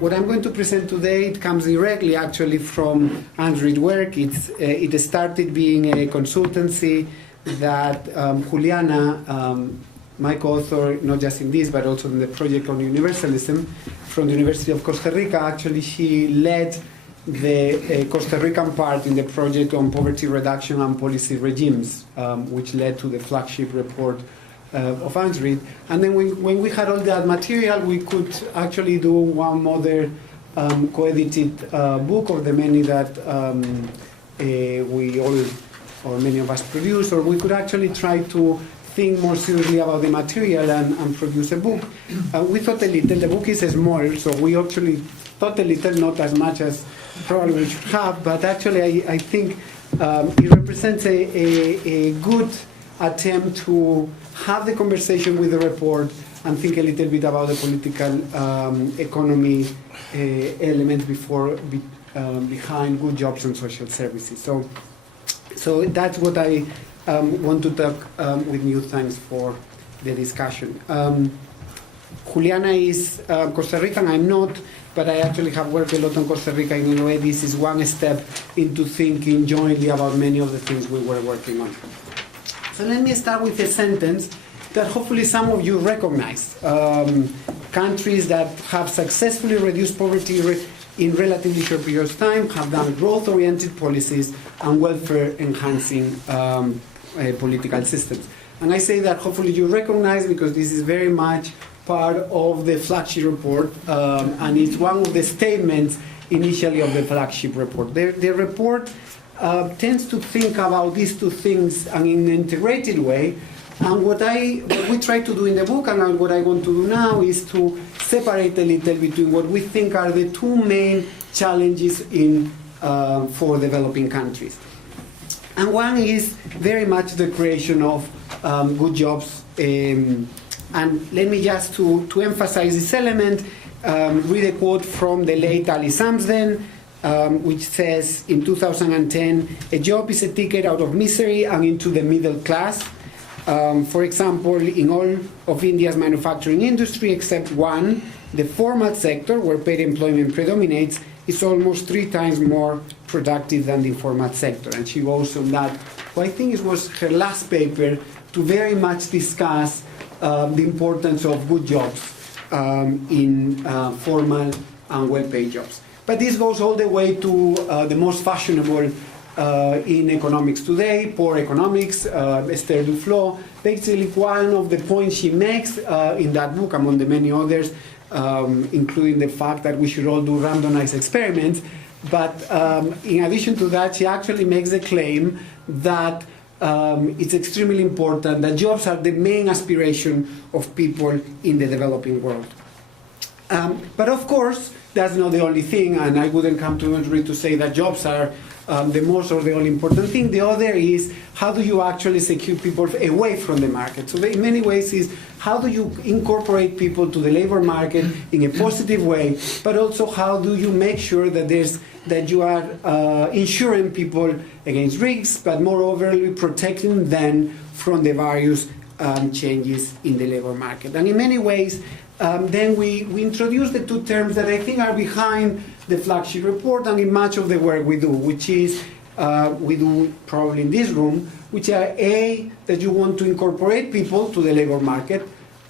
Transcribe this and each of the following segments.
what I'm going to present today, it comes directly actually from UNRISD work. It started being a consultancy that Juliana, my co-author, not just in this, but also in the project on universalism from the University of Costa Rica, actually she led the Costa Rican part in the project on poverty reduction and policy regimes, which led to the flagship report of UNRISD. And then when we had all that material, we could actually do one other co-edited book of the many that we all, or many of us produce, or we could actually try to think more seriously about the material and produce a book. We thought a little, the book is small, so we actually thought a little, not as much as probably we should have, but actually I think it represents a good attempt to have the conversation with the report and think a little bit about the political economy elements behind good jobs and social services. So that's what I want to talk with you. Thanks for the discussion. Juliana is Costa Rican, I'm not, but I actually have worked a lot on Costa Rica. In a way, this is one step into thinking jointly about many of the things we were working on. So let me start with a sentence that hopefully some of you recognize. Countries that have successfully reduced poverty in relatively short periods of time have done growth-oriented policies and welfare-enhancing political systems. And I say that hopefully you recognize because this is very much part of the flagship report, and it's one of the statements initially of the flagship report. The report tends to think about these two things in an integrated way, and what we try to do in the book and what I want to do now is to separate a little between what we think are the two main challenges for developing countries. And one is very much the creation of good jobs. And let me just to emphasize this element, read a quote from the late Ali Samsden, which says in 2010, a job is a ticket out of misery and into the middle class. For example, in all of India's manufacturing industry except one, the formal sector, where paid employment predominates, is almost 3 times more productive than the informal sector. And she goes on that, well, I think it was her last paper, to very much discuss the importance of good jobs in formal and well-paid jobs. But this goes all the way to the most fashionable in economics today, poor economics, Esther Duflo. Basically, one of the points she makes in that book, among the many others, including the fact that we should all do randomized experiments. But in addition to that, she actually makes the claim that it's extremely important that jobs are the main aspiration of people in the developing world. But of course, that's not the only thing, and I wouldn't come to UNRISD to say that jobs are the most or the only important thing. The other is, how do you actually secure people away from the market? So in many ways is, how do you incorporate people to the labor market in a positive way, but also how do you make sure that you are insuring people against risks, but moreover protecting them from the various changes in the labor market. And in many ways, then we introduce the two terms that I think are behind the flagship report and in much of the work we do, which is, we do probably in this room, which are A, that you want to incorporate people to the labor market,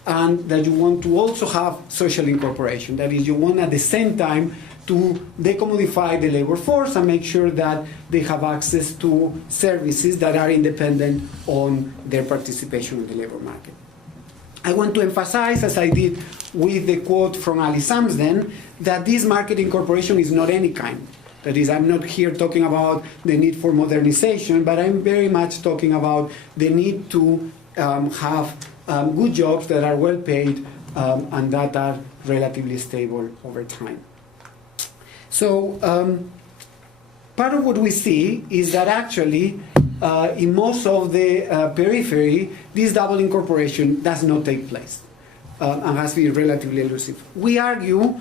and that you want to also have social incorporation. That is, you want at the same time to decommodify the labor force and make sure that they have access to services that are independent on their participation in the labor market. I want to emphasize, as I did with the quote from Ali Samsden, that this market incorporation is not any kind. That is, I'm not here talking about the need for modernization, but I'm very much talking about the need to have good jobs that are well paid and that are relatively stable over time. So part of what we see is that actually in most of the periphery, this double incorporation does not take place and has been relatively elusive. We argue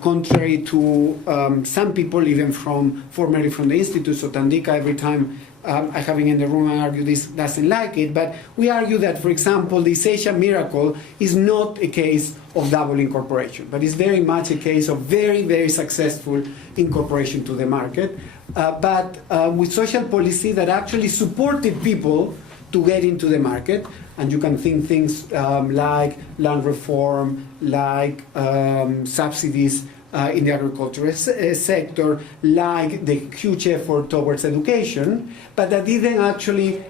contrary to some people, even formerly from the Institute, so Tandika, every time I have him in the room and argue this, doesn't like it, but we argue that, for example, this Asian miracle is not a case of double incorporation, but it's very much a case of very, very successful incorporation to the market, but with social policy that actually supported people to get into the market. And you can think things like land reform, like subsidies in the agricultural sector, like the huge effort towards education, but that didn't actually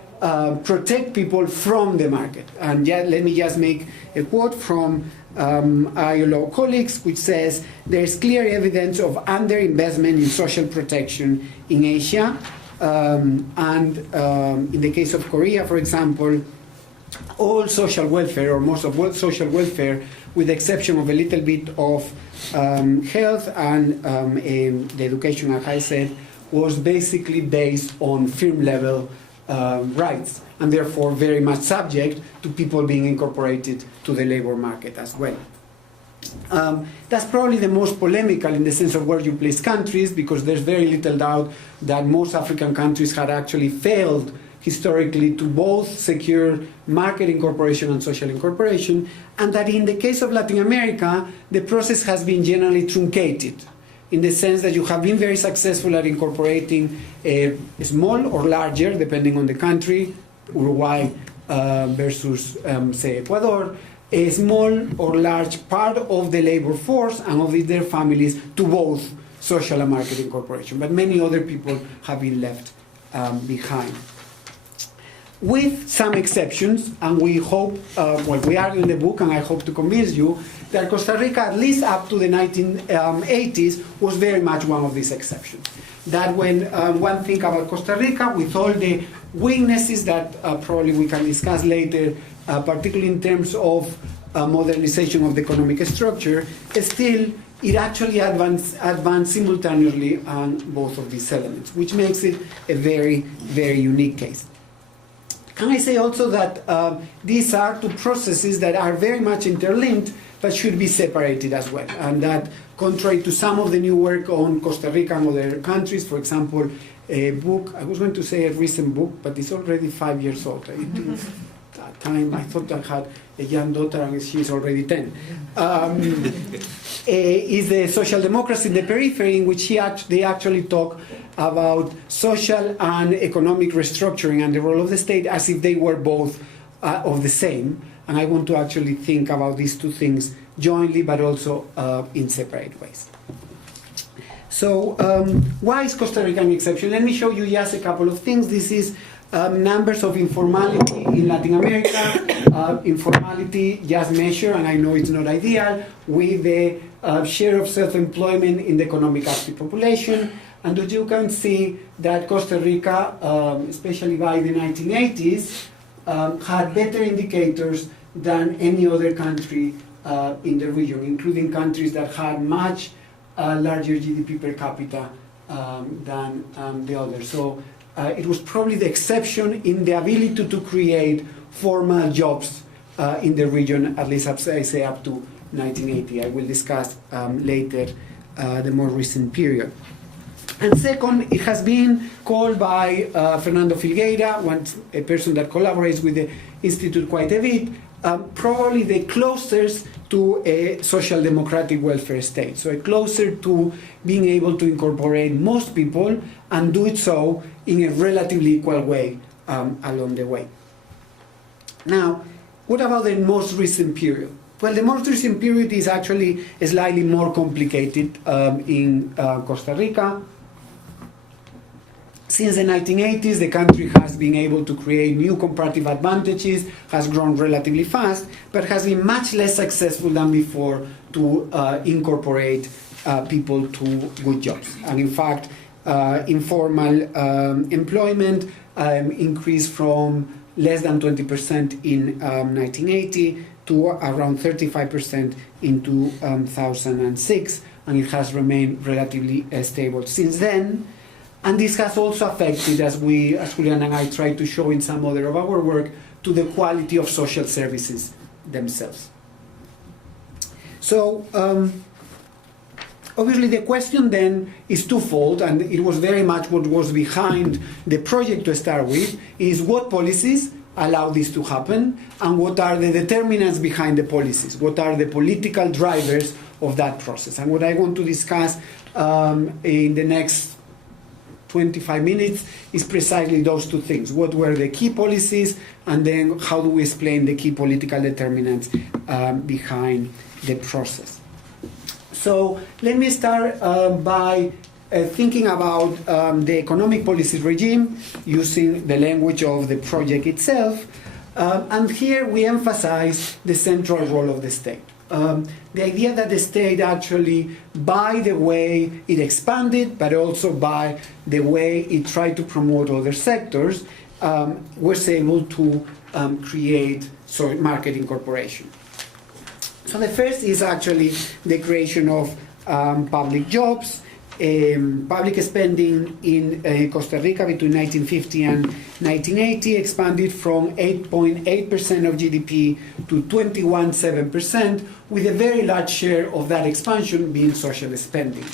protect people from the market. And let me just make a quote from ILO colleagues, which says, "There's clear evidence of underinvestment in social protection in Asia." And in the case of Korea, for example, all social welfare, or most of social welfare, with the exception of a little bit of health and the education, as I said, was basically based on firm-level rights, and therefore very much subject to people being incorporated to the labor market as well. That's probably the most polemical in the sense of where you place countries, because there's very little doubt that most African countries had actually failed historically to both secure market incorporation and social incorporation, and that in the case of Latin America, the process has been generally truncated, in the sense that you have been very successful at incorporating a small or larger, depending on the country, Uruguay versus, say, Ecuador, a small or large part of the labor force and of their families to both social and market incorporation. But many other people have been left behind. With some exceptions, and we hope, we argue in the book, and I hope to convince you, that Costa Rica, at least up to the 1980s, was very much one of these exceptions. That when one thinks about Costa Rica, with all the weaknesses that probably we can discuss later, particularly in terms of modernization of the economic structure, still it actually advanced simultaneously on both of these elements, which makes it a very, very unique case. Can I say also that these are two processes that are very much interlinked, but should be separated as well, and that contrary to some of the new work on Costa Rica and other countries, for example, a book, I was going to say a recent book, but it's already 5 years old. That time I thought I had a young daughter and she's already 10. Is the Social Democracy in the Periphery, in which they actually talk about social and economic restructuring and the role of the state as if they were both of the same. And I want to actually think about these two things jointly, but also in separate ways. So why is Costa Rica an exception? Let me show you just a couple of things. This is numbers of informality in Latin America. Informality just measured, and I know it's not ideal, with the share of self-employment in the economic active population. And as you can see that Costa Rica, especially by the 1980s, had better indicators than any other country in the region, including countries that had much larger GDP per capita than the others. So it was probably the exception in the ability to create formal jobs in the region, at least I say up to 1980. I will discuss later the more recent period. And second, it has been called by Fernando Filgueira, a person that collaborates with the Institute quite a bit, probably the closest to a social democratic welfare state. So closer to being able to incorporate most people and do it so in a relatively equal way along the way. Now, what about the most recent period? Well, the most recent period is actually slightly more complicated in Costa Rica. Since the 1980s, the country has been able to create new comparative advantages, has grown relatively fast, but has been much less successful than before to incorporate people to good jobs. And in fact, informal employment increased from less than 20% in 1980 to around 35% in 2006, and it has remained relatively stable since then. And this has also affected, as Juliana and I tried to show in some other of our work, to the quality of social services themselves. So Obviously, the question then is twofold, and it was very much what was behind the project to start with, is what policies allow this to happen, and what are the determinants behind the policies, what are the political drivers of that process. And what I want to discuss in the next 25 minutes is precisely those two things. What were the key policies, and then how do we explain the key political determinants behind the process. So let me start by thinking about the economic policy regime using the language of the project itself. And here we emphasize the central role of the state. The idea that the state actually, by the way it expanded, but also by the way it tried to promote other sectors, was able to create market incorporation. So the first is actually the creation of public jobs. Public spending in Costa Rica between 1950 and 1980 expanded from 8.8% of GDP to 21.7%, with a very large share of that expansion being social spending.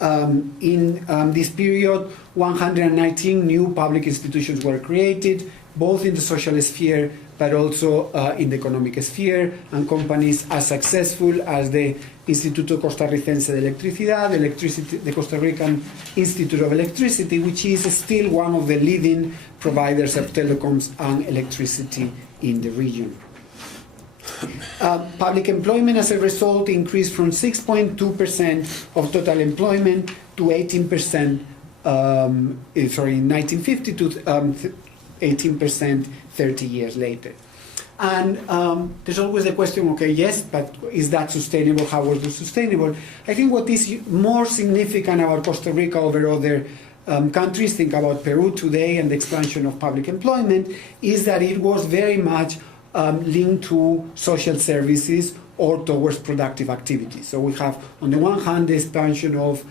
In this period, 119 new public institutions were created, both in the social sphere but also in the economic sphere, and companies as successful as the Instituto Costarricense de Electricidad, the Costa Rican Institute of Electricity, which is still one of the leading providers of telecoms and electricity in the region. Public employment, as a result, increased from 6.2% of total employment to 18%, in 1950 to 18% 30 years later. And there's always the question, okay, yes, but is that sustainable? How was it sustainable? I think what is more significant about Costa Rica over other countries, think about Peru today and the expansion of public employment, is that it was very much linked to social services or towards productive activities. So we have, on the one hand, the expansion of,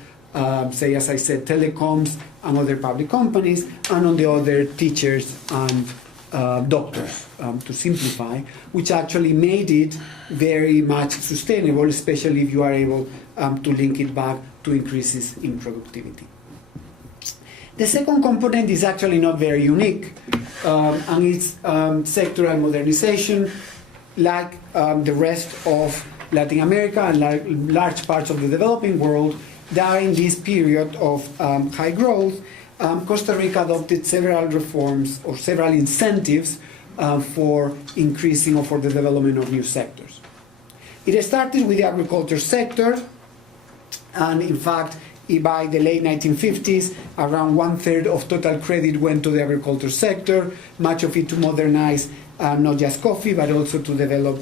say, as I said, telecoms and other public companies, and on the other, teachers and doctors, to simplify, which actually made it very much sustainable, especially if you are able to link it back to increases in productivity. The second component is actually not very unique, and it's sectoral modernization. Like the rest of Latin America and large parts of the developing world, during this period of high growth, Costa Rica adopted several reforms or several incentives for increasing or for the development of new sectors. It started with the agriculture sector, and in fact, by the late 1950s, around 1/3 of total credit went to the agriculture sector, much of it to modernize not just coffee, but also to develop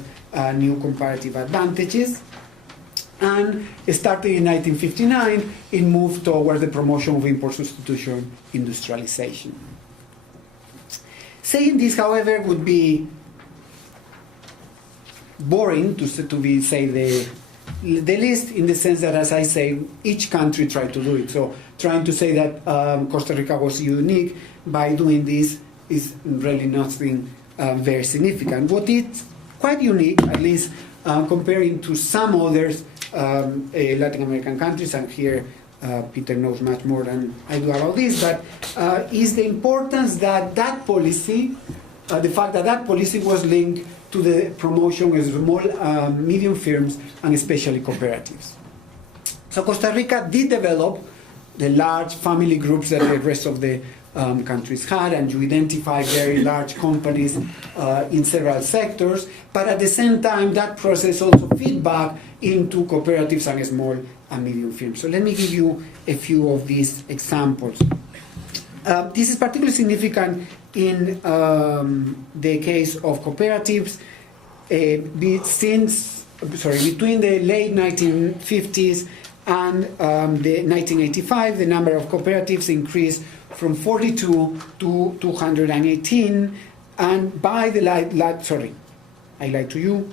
new comparative advantages. And starting in 1959, it moved towards the promotion of import substitution industrialization. Saying this, however, would be boring to say the least, in the sense that, as I say, each country tried to do it. So trying to say that Costa Rica was unique by doing this is really nothing very significant. What is quite unique, at least comparing to some others, Latin American countries, and here Peter knows much more than I do about this, but is the importance that that policy, the fact that that policy was linked to the promotion of small, medium firms, and especially cooperatives. So Costa Rica did develop the large family groups that the rest of the countries had, and you identify very large companies in several sectors, but at the same time that process also feedback into cooperatives and small and medium firms. So let me give you a few of these examples. This is particularly significant in the case of cooperatives. Between the late 1950s and the 1985, the number of cooperatives increased from 42 to 218, and by the I lied to you,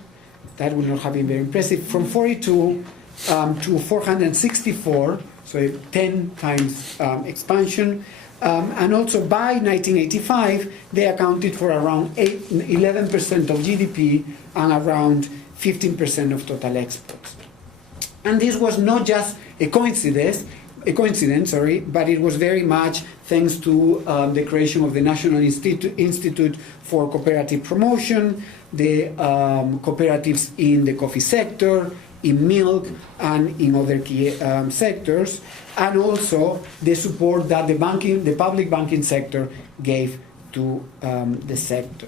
that would not have been very impressive, from 42 to 464, so a 10 times expansion. And also by 1985, they accounted for around 11% of GDP and around 15% of total exports. And this was not just a coincidence, but it was very much thanks to the creation of the National Institute for Cooperative Promotion, the cooperatives in the coffee sector, in milk, and in other key sectors, and also the support that the public banking sector gave to the sector.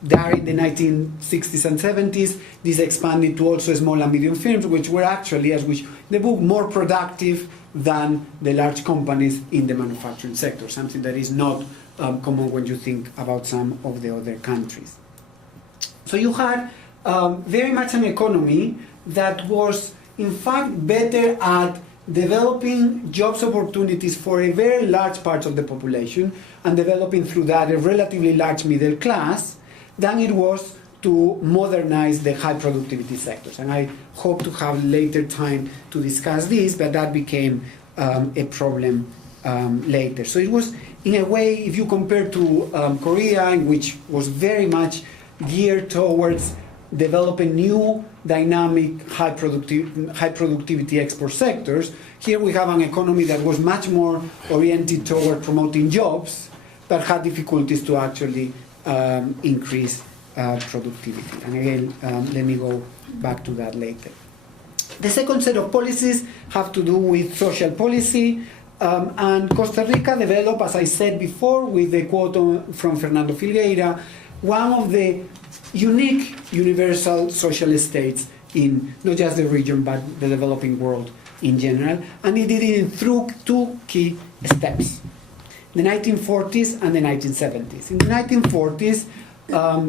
There in the 1960s and 70s, this expanded to also small and medium firms, which were actually, as we the book, more productive than the large companies in the manufacturing sector, something that is not common when you think about some of the other countries. So you had very much an economy that was, in fact, better at developing jobs opportunities for a very large part of the population and developing through that a relatively large middle class than it was to modernize the high productivity sectors. And I hope to have later time to discuss this, but that became a problem later. So it was, in a way, if you compare to Korea, which was very much geared towards developing new dynamic high productivity export sectors, here we have an economy that was much more oriented toward promoting jobs, but had difficulties to actually increase productivity. And again, let me go back to that later. The second set of policies have to do with social policy, and Costa Rica developed, as I said before, with the quote from Fernando Filgueira, one of the unique universal social states in not just the region but the developing world in general, and it did it through two key steps: the 1940s and the 1970s. In the 1940s,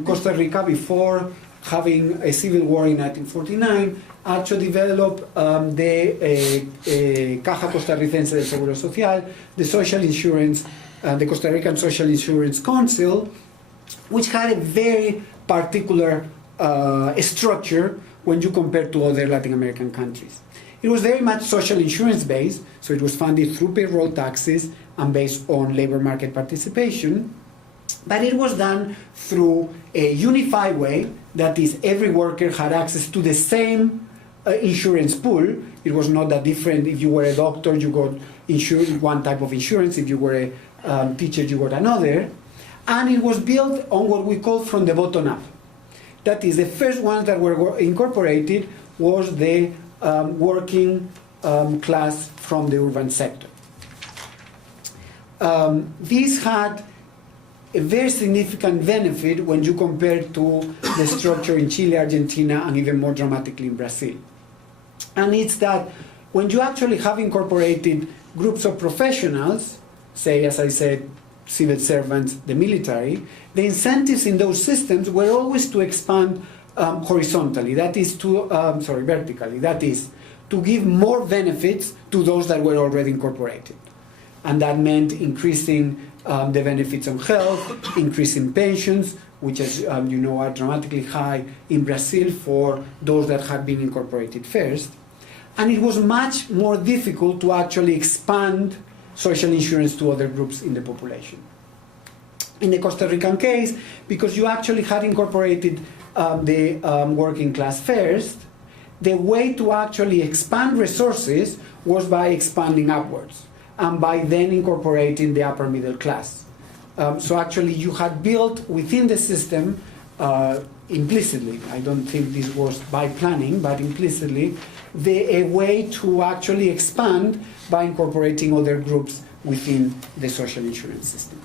Costa Rica, before having a civil war in 1949, actually developed the Caja Costarricense del Seguro Social, the social insurance, the Costa Rican Social Insurance Council, which had a very particular structure when you compare to other Latin American countries. It was very much social insurance based, so it was funded through payroll taxes and based on labor market participation, but it was done through a unified way, that is, every worker had access to the same insurance pool. It was not that different. If you were a doctor, you got insured one type of insurance. If you were a teacher, you got another. And it was built on what we call from the bottom up. That is, the first ones that were incorporated was the working class from the urban sector. This had a very significant benefit when you compare to the structure in Chile, Argentina, and even more dramatically in Brazil. And it's that when you actually have incorporated groups of professionals, say, as I said, civil servants, the military, the incentives in those systems were always to expand horizontally, that is vertically, that is to give more benefits to those that were already incorporated. And that meant increasing the benefits on health, increasing pensions, which, as you know, are dramatically high in Brazil for those that had been incorporated first. And it was much more difficult to actually expand social insurance to other groups in the population. In the Costa Rican case, because you actually had incorporated the working class first, the way to actually expand resources was by expanding upwards and by then incorporating the upper middle class. So actually you had built within the system implicitly, I don't think this was by planning, but implicitly, a way to actually expand by incorporating other groups within the social insurance system.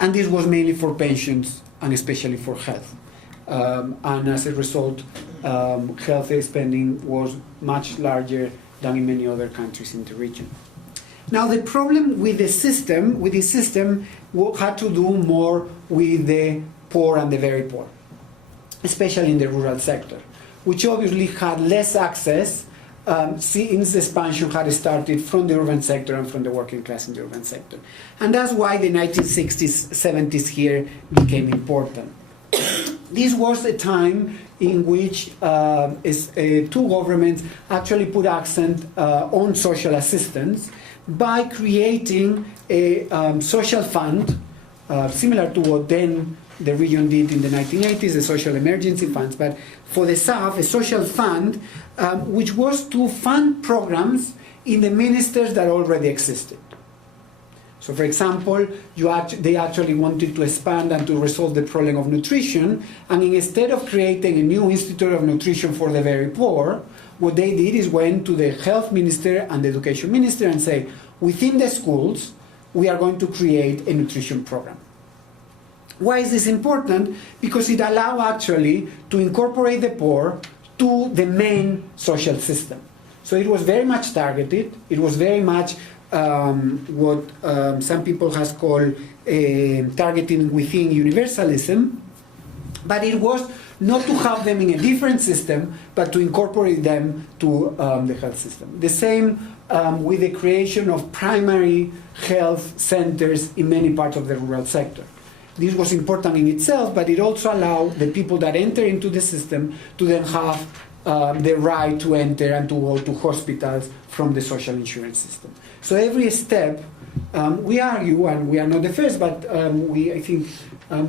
And this was mainly for pensions and especially for health. And as a result, health spending was much larger than in many other countries in the region. Now the problem with this system had to do more with the poor and the very poor, especially in the rural sector, which obviously had less access since the expansion had started from the urban sector and from the working class in the urban sector. And that's why the 1960s, 70s here became important. This was a time in which two governments actually put accent on social assistance by creating a social fund, similar to what then the region did in the 1980s, the social emergency funds, but for the South, a social fund, which was to fund programs in the ministers that already existed. So, for example, they actually wanted to expand and to resolve the problem of nutrition, and instead of creating a new Institute of Nutrition for the very poor, what they did is went to the health minister and the education minister and say, within the schools, we are going to create a nutrition program. Why is this important? Because it allows actually to incorporate the poor to the main social system. So it was very much targeted. It was very much what some people has called targeting within universalism, but it was not to have them in a different system, but to incorporate them to the health system. The same with the creation of primary health centers in many parts of the rural sector. This was important in itself, but it also allowed the people that enter into the system to then have the right to enter and to go to hospitals from the social insurance system. So every step, we argue, and we are not the first, but I think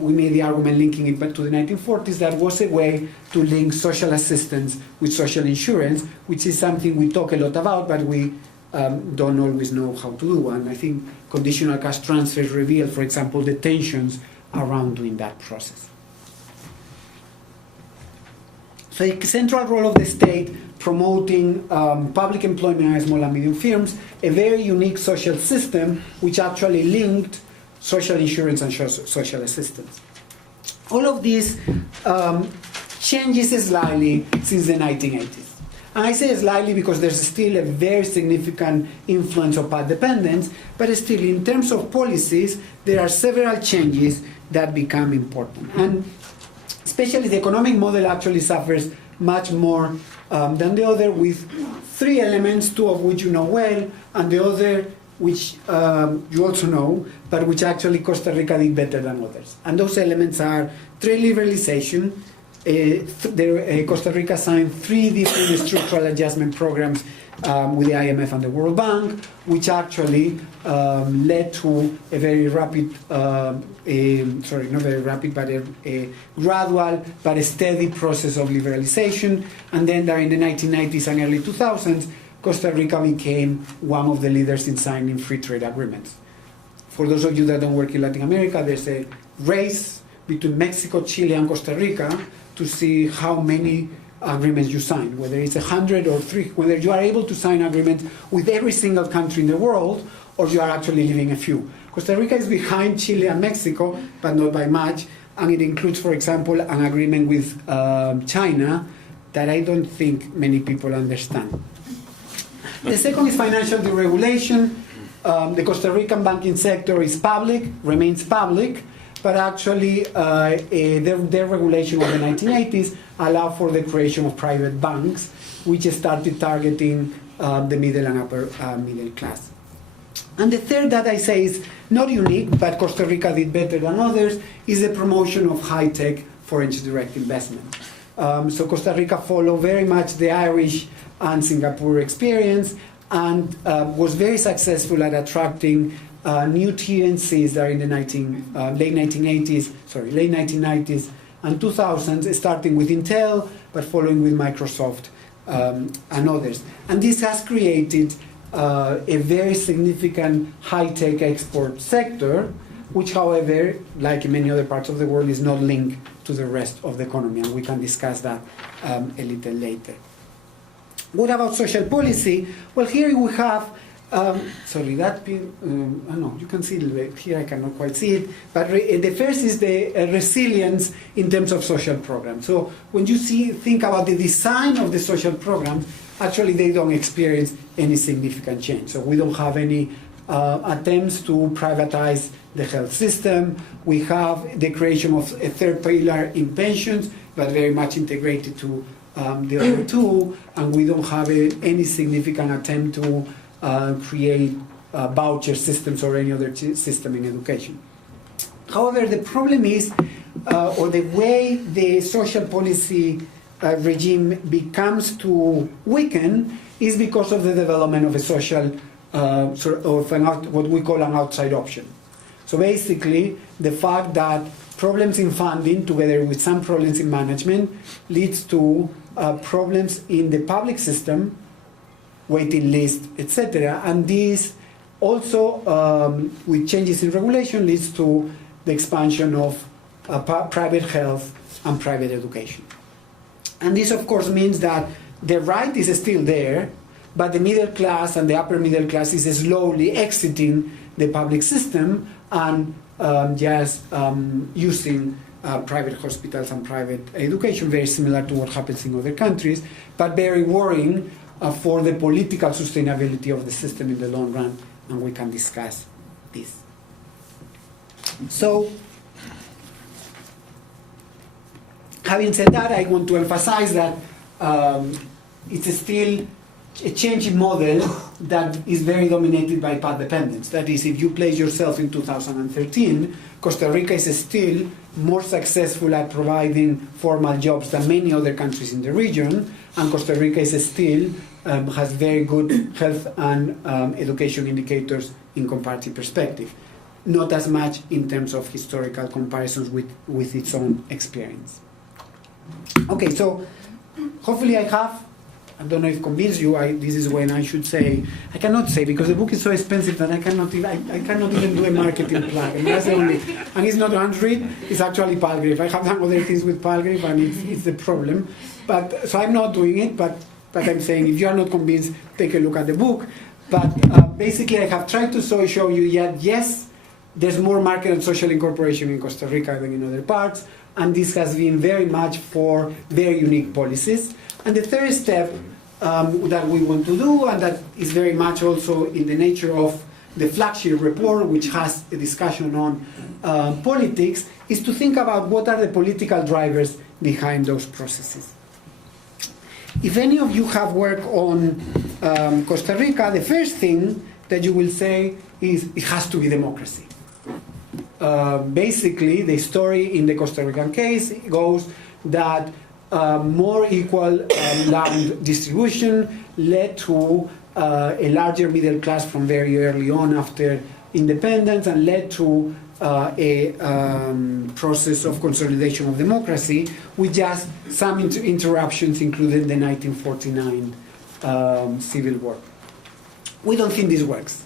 we made the argument linking it back to the 1940s, that was a way to link social assistance with social insurance, which is something we talk a lot about, but we don't always know how to do. And I think conditional cash transfers reveal, for example, the tensions around doing that process. So the central role of the state promoting public employment in small and medium firms, a very unique social system which actually linked social insurance and social assistance. All of this changes slightly since the 1980s. And I say slightly because there's still a very significant influence of path dependence, but still in terms of policies, there are several changes that become important. And especially the economic model actually suffers much more than the other, with three elements, two of which you know well, and the other which you also know, but which actually Costa Rica did better than others. And those elements are trade liberalization. Costa Rica signed 3 different structural adjustment programs with the IMF and the World Bank, which actually led to a very rapid, not very rapid, but a gradual but a steady process of liberalization. And then during the 1990s and early 2000s, Costa Rica became one of the leaders in signing free trade agreements. For those of you that don't work in Latin America, there's a race between Mexico, Chile, and Costa Rica to see how many agreements you sign, whether it's 100 or 3, whether you are able to sign agreements with every single country in the world, or you are actually leaving a few. Costa Rica is behind Chile and Mexico, but not by much, and it includes, for example, an agreement with China that I don't think many people understand. The second is financial deregulation. The Costa Rican banking sector is public, remains public, but actually their regulation of the 1980s allowed for the creation of private banks, which started targeting the middle and upper middle class. And the third that I say is not unique, but Costa Rica did better than others, is the promotion of high-tech foreign direct investment. So Costa Rica followed very much the Irish and Singapore experience, and was very successful at attracting new TNCs that are in the late 1990s and 2000s, starting with Intel, but following with Microsoft and others. And this has created a very significant high-tech export sector, which, however, like in many other parts of the world, is not linked to the rest of the economy, and we can discuss that a little later. What about social policy? Well, here we have, you can see it here, I cannot quite see it, but the first is the resilience in terms of social programs. So when you think about the design of the social programs, actually they don't experience any significant change. So we don't have any attempts to privatize the health system. We have the creation of a third pillar in pensions, but very much integrated to the other two, and we don't have any significant attempt to create voucher systems or any other system in education. However, the problem is, or the way the social policy regime becomes to weaken is because of the development of a social, what we call an outside option. So basically, the fact that problems in funding, together with some problems in management, leads to problems in the public system, waiting list, etc. And this also, with changes in regulation, leads to the expansion of private health and private education. And this, of course, means that the right is still there, but the middle class and the upper middle class is slowly exiting the public system and just using private hospitals and private education, very similar to what happens in other countries, but very worrying for the political sustainability of the system in the long run, and we can discuss this. So, having said that, I want to emphasize that it's still a changing model that is very dominated by path dependence. That is, if you place yourself in 2013, Costa Rica is still more successful at providing formal jobs than many other countries in the region, and Costa Rica is still has very good health and education indicators in comparative perspective. Not as much in terms of historical comparisons with its own experience. Okay, so hopefully I don't know if convinced you. This is when I should say, I cannot say because the book is so expensive that I cannot even do a marketing plug. And that's the only, and it's not UNRISD, it's actually Palgrave. I have done other things with Palgrave and it's the problem. But so I'm not doing it, but I'm saying if you are not convinced, take a look at the book. But basically I have tried to show you that yes, there's more market and social incorporation in Costa Rica than in other parts, and this has been very much for very unique policies. And the third step that we want to do, and that is very much also in the nature of the flagship report, which has a discussion on politics, is to think about what are the political drivers behind those processes. If any of you have worked on Costa Rica, the first thing that you will say is it has to be democracy. Basically, the story in the Costa Rican case goes that more equal land distribution led to a larger middle class from very early on after independence, and led to a process of consolidation of democracy with just some interruptions, including the 1949 civil war. We don't think this works.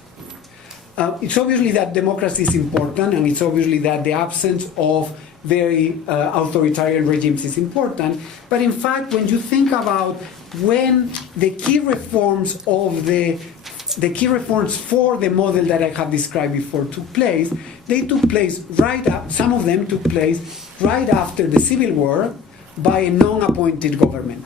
It's obviously that democracy is important, and it's obviously that the absence of very authoritarian regimes is important. But in fact, when you think about when the key reforms of the key reforms for the model that I have described before took place, they took place some of them took place right after the Civil War by a non-appointed government.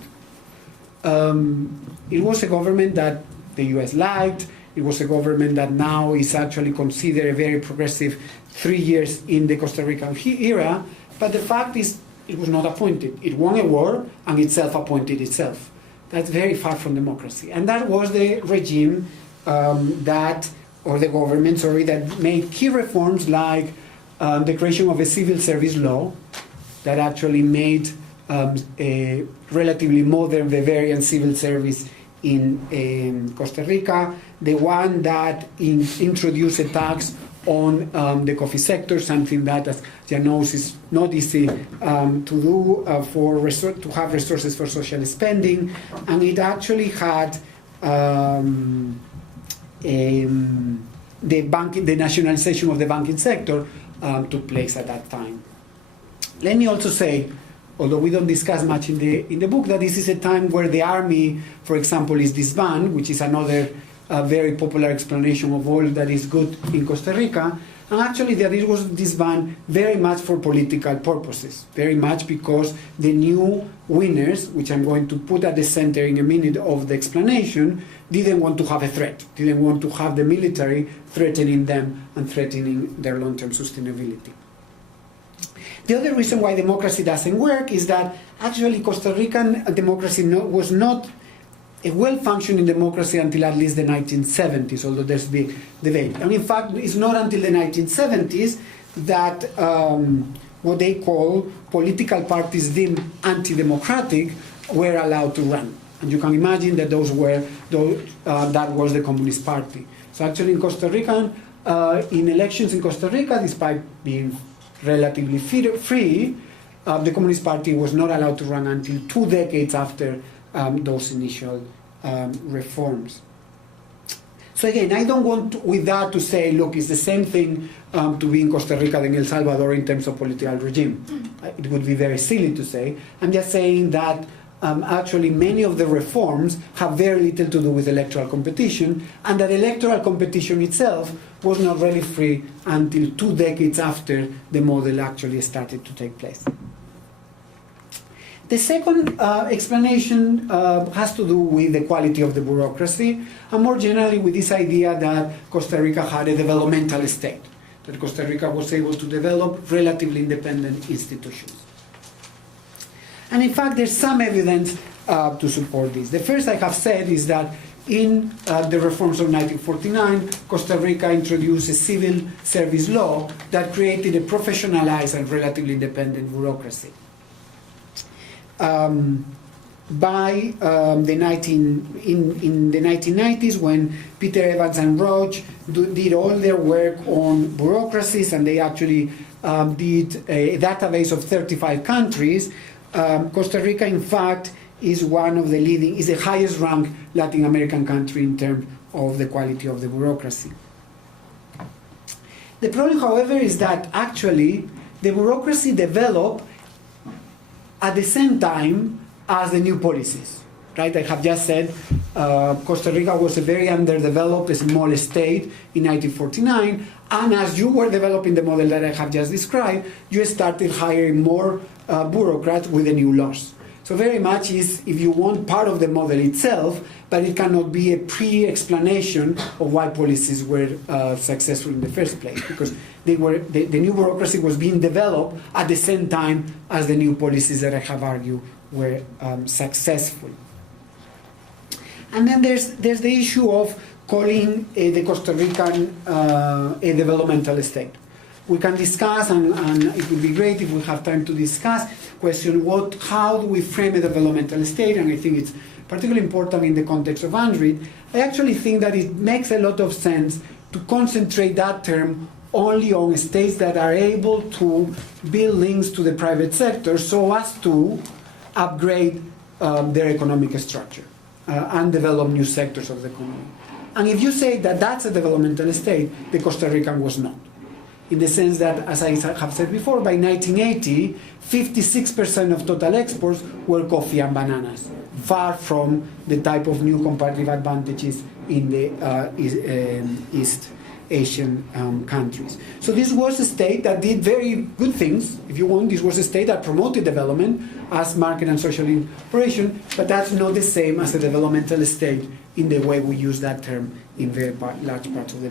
It was a government that the US liked. It was a government that now is actually considered a very progressive 3 years in the Costa Rican era, but the fact is it was not appointed. It won a war and it self-appointed itself. That's very far from democracy. And that was the regime the government, that made key reforms like the creation of a civil service law that actually made a relatively modern Bavarian civil service in Costa Rica, the one that introduced a tax on the coffee sector, something that, as you know, is not easy to do to have resources for social spending, and it actually had the nationalization of the banking sector took place at that time. Let me also say, although we don't discuss much in the book, that this is a time where the army, for example, is disbanded, which is another very popular explanation of all that is good in Costa Rica. And actually that it was disbanded very much for political purposes, very much because the new winners, which I'm going to put at the center in a minute of the explanation, didn't want to have a threat, didn't want to have the military threatening them and threatening their long-term sustainability. The other reason why democracy doesn't work is that actually Costa Rican democracy was not a well-functioning democracy until at least the 1970s, although there's big debate. And in fact, it's not until the 1970s that what they call political parties deemed anti-democratic were allowed to run. And you can imagine that that was the Communist Party. So actually in Costa Rica, in elections in Costa Rica, despite being relatively free, the Communist Party was not allowed to run until 2 decades after those initial reforms. So again, I don't want with that to say, look, it's the same thing to be in Costa Rica than El Salvador in terms of political regime. It would be very silly to say. I'm just saying that actually many of the reforms have very little to do with electoral competition, and that electoral competition itself was not really free until 2 decades after the model actually started to take place. The second explanation has to do with the quality of the bureaucracy, and more generally with this idea that Costa Rica had a developmental state, that Costa Rica was able to develop relatively independent institutions. And in fact, there's some evidence to support this. The first I have said is that in the reforms of 1949, Costa Rica introduced a civil service law that created a professionalized and relatively independent bureaucracy. By the 1990s, when Peter Evans and Roche did all their work on bureaucracies, and they actually did a database of 35 countries, Costa Rica, in fact, is one of the leading, is the highest ranked Latin American country in terms of the quality of the bureaucracy. The problem, however, is that actually the bureaucracy developed at the same time as the new policies, right? I have just said Costa Rica was a very underdeveloped, small state in 1949, and as you were developing the model that I have just described, you started hiring more bureaucrats with the new laws. So very much is, if you want, part of the model itself, but it cannot be a pre-explanation of why policies were successful in the first place, because the new bureaucracy was being developed at the same time as the new policies that I have argued were successful. And then there's the issue of calling the Costa Rican a developmental state. We can discuss, and it would be great if we have time to discuss, question how do we frame a developmental state, and I think it's particularly important in the context of UNRISD. I actually think that it makes a lot of sense to concentrate that term only on states that are able to build links to the private sector so as to upgrade their economic structure and develop new sectors of the economy. And if you say that that's a developmental state, the Costa Rican was not. In the sense that, as I have said before, by 1980, 56% of total exports were coffee and bananas, far from the type of new comparative advantages in the East Asian countries. So this was a state that did very good things. If you want, this was a state that promoted development as market and social incorporation, but that's not the same as a developmental state in the way we use that term in very large parts of the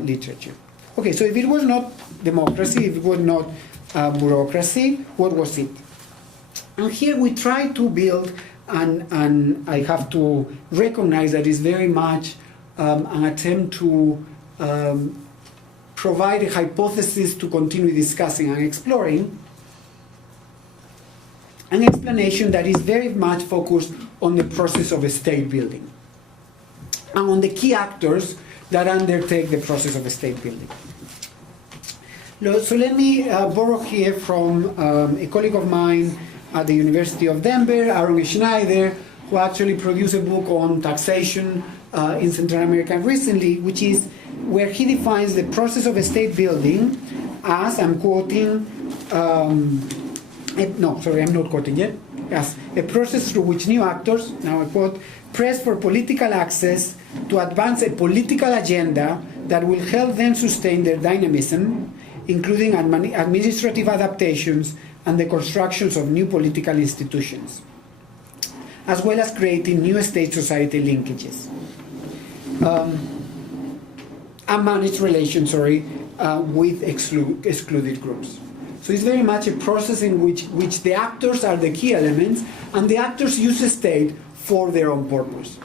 literature. Okay, so if it was not democracy, if it was not bureaucracy, what was it? And here we try to build, and I have to recognize that it's very much an attempt to provide a hypothesis to continue discussing and exploring, an explanation that is very much focused on the process of state building and on the key actors that undertake the process of state building. So let me borrow here from a colleague of mine at the University of Denver, Aaron Schneider, who actually produced a book on taxation in Central America recently, which is where he defines the process of state building as, I'm quoting, no, sorry, I'm not quoting yet, as a process through which new actors, now I quote, press for political access to advance a political agenda that will help them sustain their dynamism, including administrative adaptations and the constructions of new political institutions, as well as creating new state-society linkages. And manage relations, with excluded groups. So it's very much a process in which the actors are the key elements, and the actors use the state for their own purpose.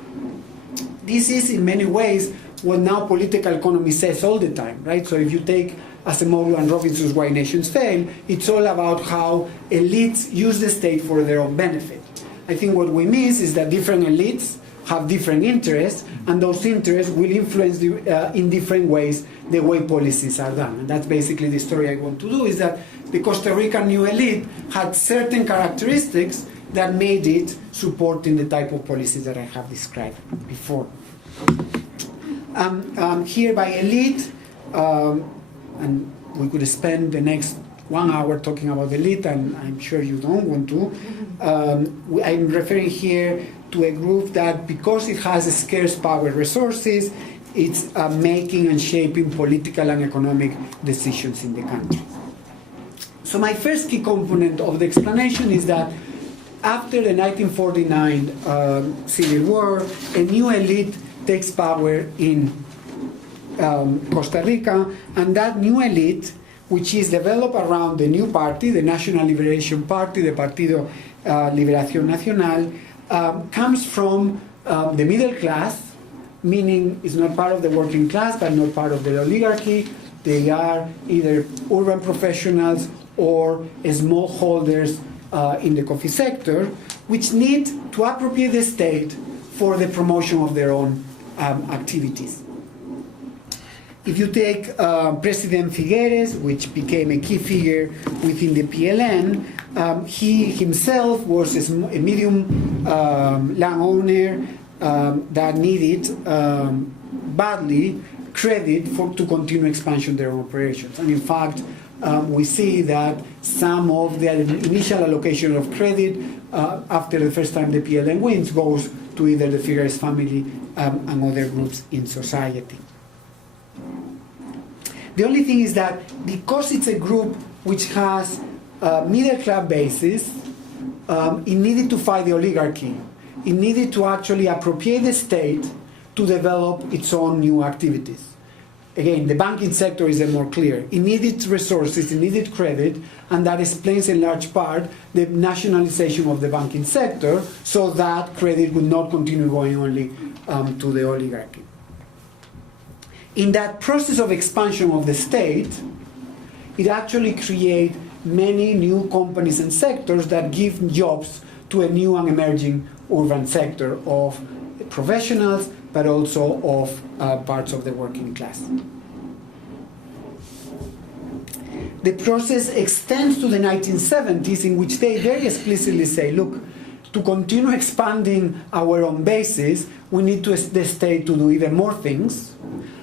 This is, in many ways, what now political economy says all the time, right? So if you take Acemoglu and Robinson's Why Nations Fail, it's all about how elites use the state for their own benefit. I think what we miss is that different elites have different interests, and those interests will influence in different ways the way policies are done. And that's basically the story I want to do, is that the Costa Rican new elite had certain characteristics that made it supporting the type of policies that I have described before. Here by elite, and we could spend the next 1 hour talking about elite, and I'm sure you don't want to. I'm referring here to a group that, because it has scarce power resources, it's making and shaping political and economic decisions in the country. So my first key component of the explanation is that after the 1949 Civil War, a new elite takes power in Costa Rica, and that new elite, which is developed around the new party, the National Liberation Party, the Partido Liberación Nacional, comes from the middle class, meaning it's not part of the working class, but not part of the oligarchy. They are either urban professionals or smallholders in the coffee sector, which need to appropriate the state for the promotion of their own activities. If you take President Figueres, which became a key figure within the PLN, he himself was a medium landowner that needed badly credit to continue expansion of their operations. And in fact, we see that some of the initial allocation of credit after the first time the PLN wins goes to either the Figueres family and other groups in society. The only thing is that because it's a group which has middle class basis, it needed to fight the oligarchy. It needed to actually appropriate the state to develop its own new activities. Again, the banking sector is more clear. It needed resources, it needed credit, and that explains in large part the nationalization of the banking sector, so that credit would not continue going only to the oligarchy. In that process of expansion of the state, it actually creates many new companies and sectors that give jobs to a new and emerging urban sector of professionals, but also of parts of the working class. The process extends to the 1970s, in which they very explicitly say, look, to continue expanding our own bases, we need the state to do even more things,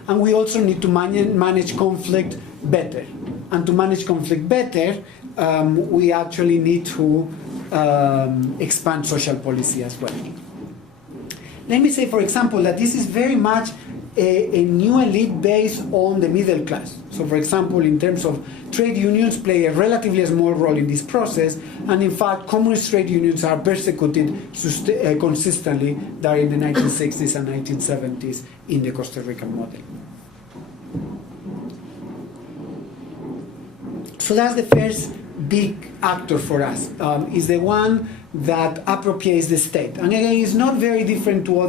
and we also need to manage conflict better. And to manage conflict better, we actually need to expand social policy as well. Let me say, for example, that this is very much a new elite based on the middle class. So, for example, in terms of trade unions play a relatively small role in this process, and in fact, communist trade unions are persecuted consistently during the 1960s and 1970s in the Costa Rican model. So that's the first big actor for us, is the one that appropriates the state. And again, it's not very different to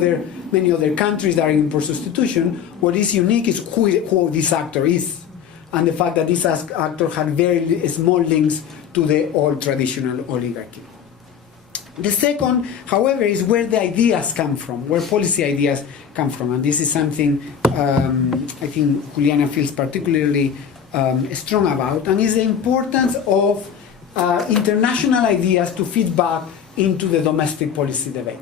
many other countries that are in post-substitution. What is unique is who this actor is, and the fact that this actor had very small links to the old traditional oligarchy. The second, however, is where the ideas come from, where policy ideas come from. And this is something I think Juliana feels particularly strong about, and is the importance of international ideas to feed back into the domestic policy debate.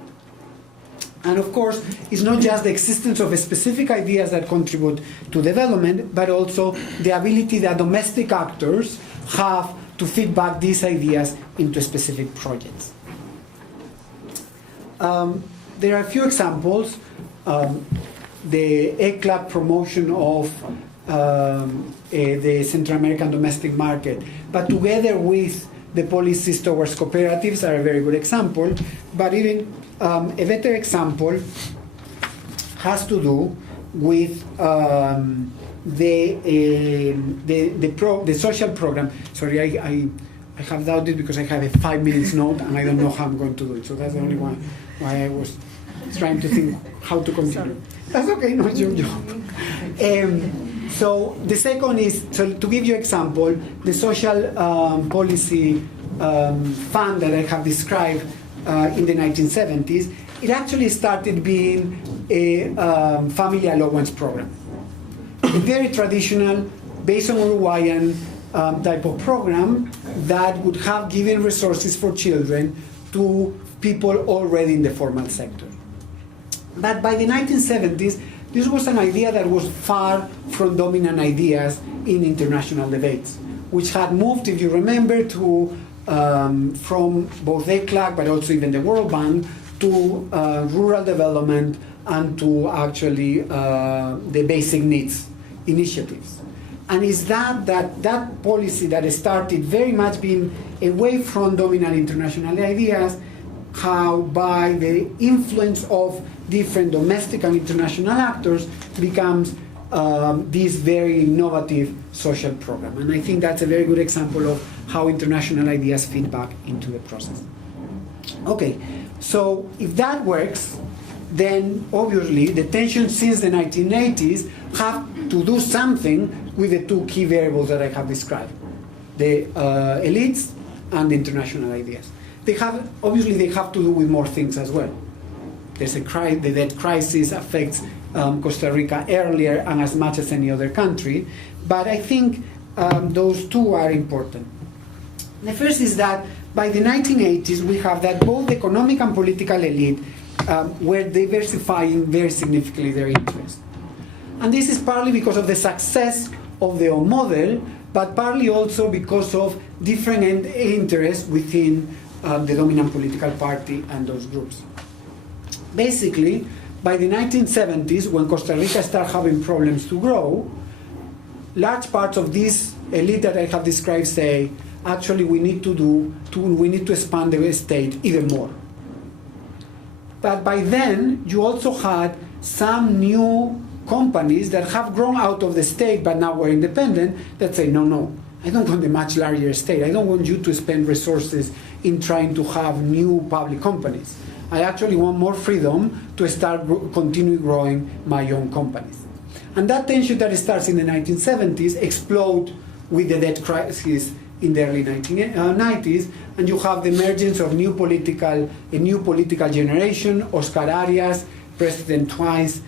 And of course, it's not just the existence of specific ideas that contribute to development, but also the ability that domestic actors have to feed back these ideas into specific projects. There are a few examples. The ECLAC promotion of the Central American domestic market, but together with the policies towards cooperatives are a very good example. But even a better example has to do with the social program. Sorry, I have doubted because I have a 5 minutes note and I don't know how I'm going to do it. So that's the only one why I was trying to think how to continue. That's okay, no, it's your job. So the second is, so to give you an example, the social policy fund that I have described in the 1970s, it actually started being a family allowance program. A very traditional, based on Uruguayan type of program that would have given resources for children to people already in the formal sector. But by the 1970s, this was an idea that was far from dominant ideas in international debates, which had moved, if you remember, to from both ECLAC but also even the World Bank to rural development and to actually the basic needs initiatives. And it's that policy that started very much being away from dominant international ideas, how by the influence of different domestic and international actors becomes this very innovative social program. And I think that's a very good example of how international ideas feed back into the process. Okay, so if that works, then obviously the tensions since the 1980s have to do something with the two key variables that I have described, the elites and the international ideas. Obviously they have to do with more things as well. There's the debt crisis affects Costa Rica earlier and as much as any other country, but I think those two are important. The first is that by the 1980s we have that both the economic and political elite were diversifying very significantly their interests. And this is partly because of the success of the old model, but partly also because of different interests within the dominant political party and those groups. Basically, by the 1970s, when Costa Rica started having problems to grow, large parts of this elite that I have described say, actually we need to expand the state even more. But by then, you also had some new companies that have grown out of the state but now were independent that say, no, I don't want a much larger state. I don't want you to spend resources in trying to have new public companies. I actually want more freedom to continue growing my own companies. And that tension that starts in the 1970s explodes with the debt crisis in the early 1990s, and you have the emergence of a new political generation. Oscar Arias, president twice,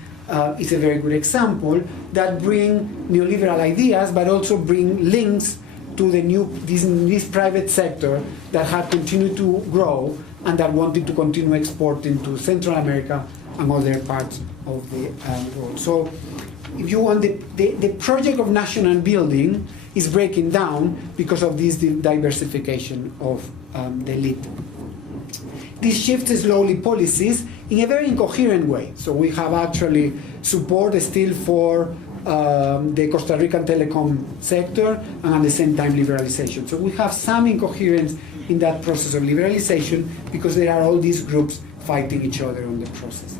is a very good example, that bring neoliberal ideas but also bring links to this private sector that had continued to grow and that wanted to continue exporting to Central America and other parts of the world. So if you want, the project of national building is breaking down because of this diversification of the elite. This shifts slowly policies in a very incoherent way. So we have actually support still for the Costa Rican telecom sector and at the same time liberalization. So we have some incoherence in that process of liberalization because there are all these groups fighting each other on the process.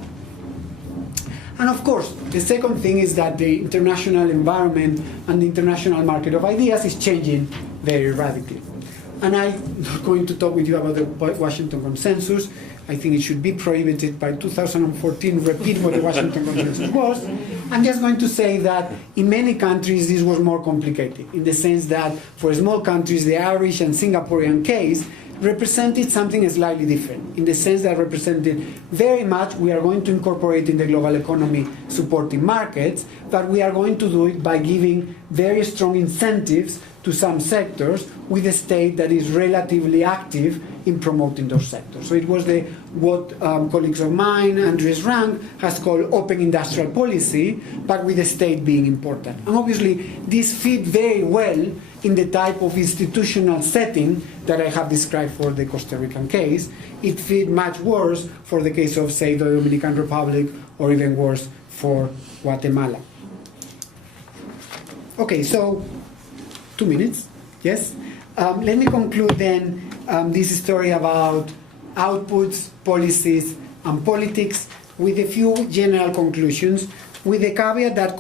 And of course, the second thing is that the international environment and the international market of ideas is changing very radically. And I'm not going to talk with you about the Washington Consensus. I think it should be prohibited by 2014, repeat what the Washington Consensus was. I'm just going to say that in many countries this was more complicated, in the sense that for small countries, the Irish and Singaporean case represented something slightly different, in the sense that represented very much we are going to incorporate in the global economy supporting markets, but we are going to do it by giving very strong incentives to some sectors with a state that is relatively active in promoting those sectors. So it was what colleagues of mine, Andres Rank, has called open industrial policy, but with the state being important. And obviously this fit very well in the type of institutional setting that I have described for the Costa Rican case. It fit much worse for the case of, say, the Dominican Republic, or even worse for Guatemala. Okay, so 2 minutes, yes? Let me conclude then this story about outputs, policies, and politics with a few general conclusions, with the caveat that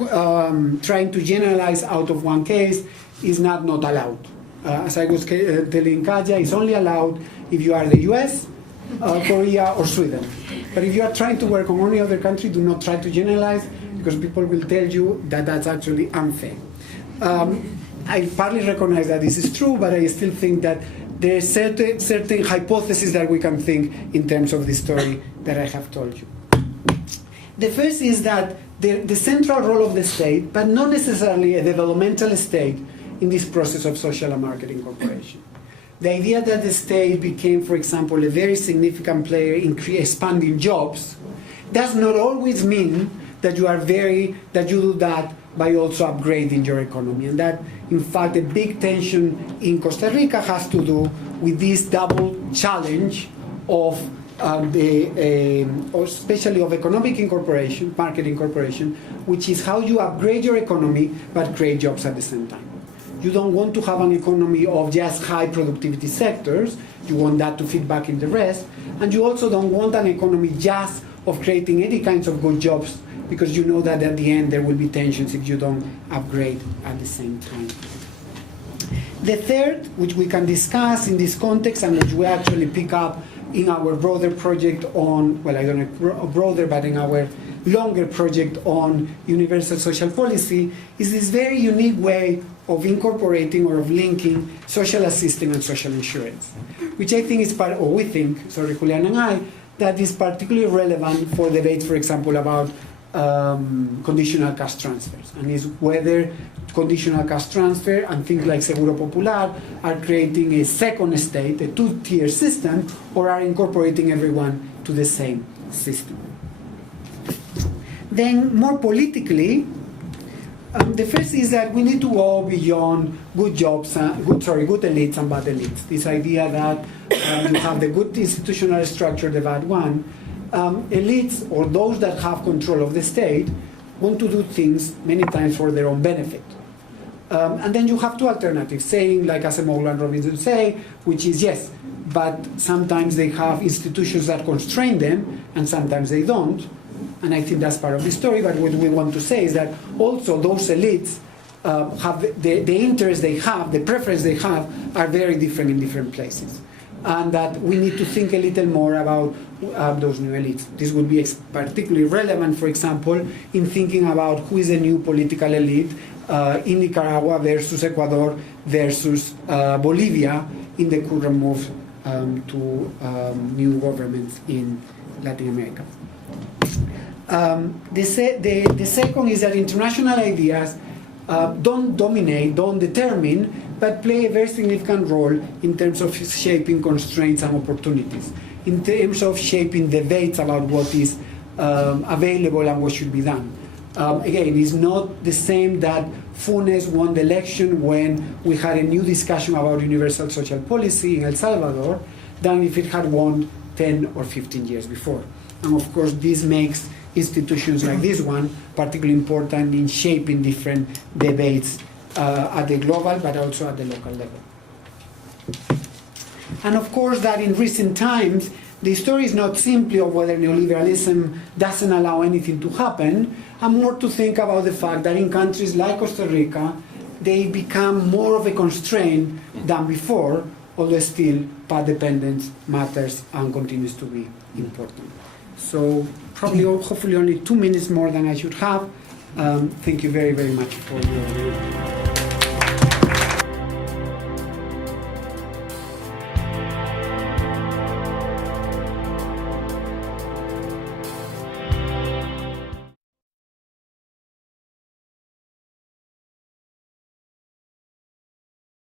trying to generalize out of one case is not allowed. As I was telling Kaja, it's only allowed if you are the US, Korea, or Sweden. But if you are trying to work on any other country, do not try to generalize, because people will tell you that that's actually unfair. I partly recognize that this is true, but I still think that there are certain hypotheses that we can think in terms of the story that I have told you. The first is that the central role of the state, but not necessarily a developmental state, in this process of social and market incorporation. The idea that the state became, for example, a very significant player in expanding jobs does not always mean that you do that by also upgrading your economy. And that, in fact, a big tension in Costa Rica has to do with this double challenge of especially of economic incorporation, market incorporation, which is how you upgrade your economy but create jobs at the same time. You don't want to have an economy of just high productivity sectors. You want that to feed back in the rest. And you also don't want an economy just of creating any kinds of good jobs, because you know that at the end there will be tensions if you don't upgrade at the same time. The third, which we can discuss in this context and which we actually pick up in our broader project on, well, I don't know broader, but in our longer project on universal social policy, is this very unique way of incorporating or of linking social assistance and social insurance, which I think is we think, Juliana and I, that is particularly relevant for debates, for example, about conditional cash transfers, and is whether conditional cash transfer and things like Seguro Popular are creating a second state, a two-tier system, or are incorporating everyone to the same system. Then, more politically, the first is that we need to go beyond good elites and bad elites. This idea that you have the good institutional structure, the bad one. Elites, or those that have control of the state, want to do things many times for their own benefit. And then you have two alternatives, saying, like Acemoglu and Robinson say, which is yes, but sometimes they have institutions that constrain them, and sometimes they don't. And I think that's part of the story, but what we want to say is that also those elites have the interest they have, the preference they have, are very different in different places. And that we need to think a little more about those new elites. This would be particularly relevant, for example, in thinking about who is a new political elite in Nicaragua versus Ecuador versus Bolivia in the current move to new governments in Latin America. The second is that international ideas don't dominate, don't determine, but play a very significant role in terms of shaping constraints and opportunities, in terms of shaping debates about what is available and what should be done. Again, it's not the same that Funes won the election when we had a new discussion about universal social policy in El Salvador than if it had won 10 or 15 years before. And of course, this makes institutions like this one particularly important in shaping different debates at the global but also at the local level. And of course that in recent times the story is not simply of whether neoliberalism doesn't allow anything to happen, and more to think about the fact that in countries like Costa Rica they become more of a constraint than before, although still path dependence matters and continues to be important. So probably, hopefully only 2 minutes more than I should have. Thank you very, very much for your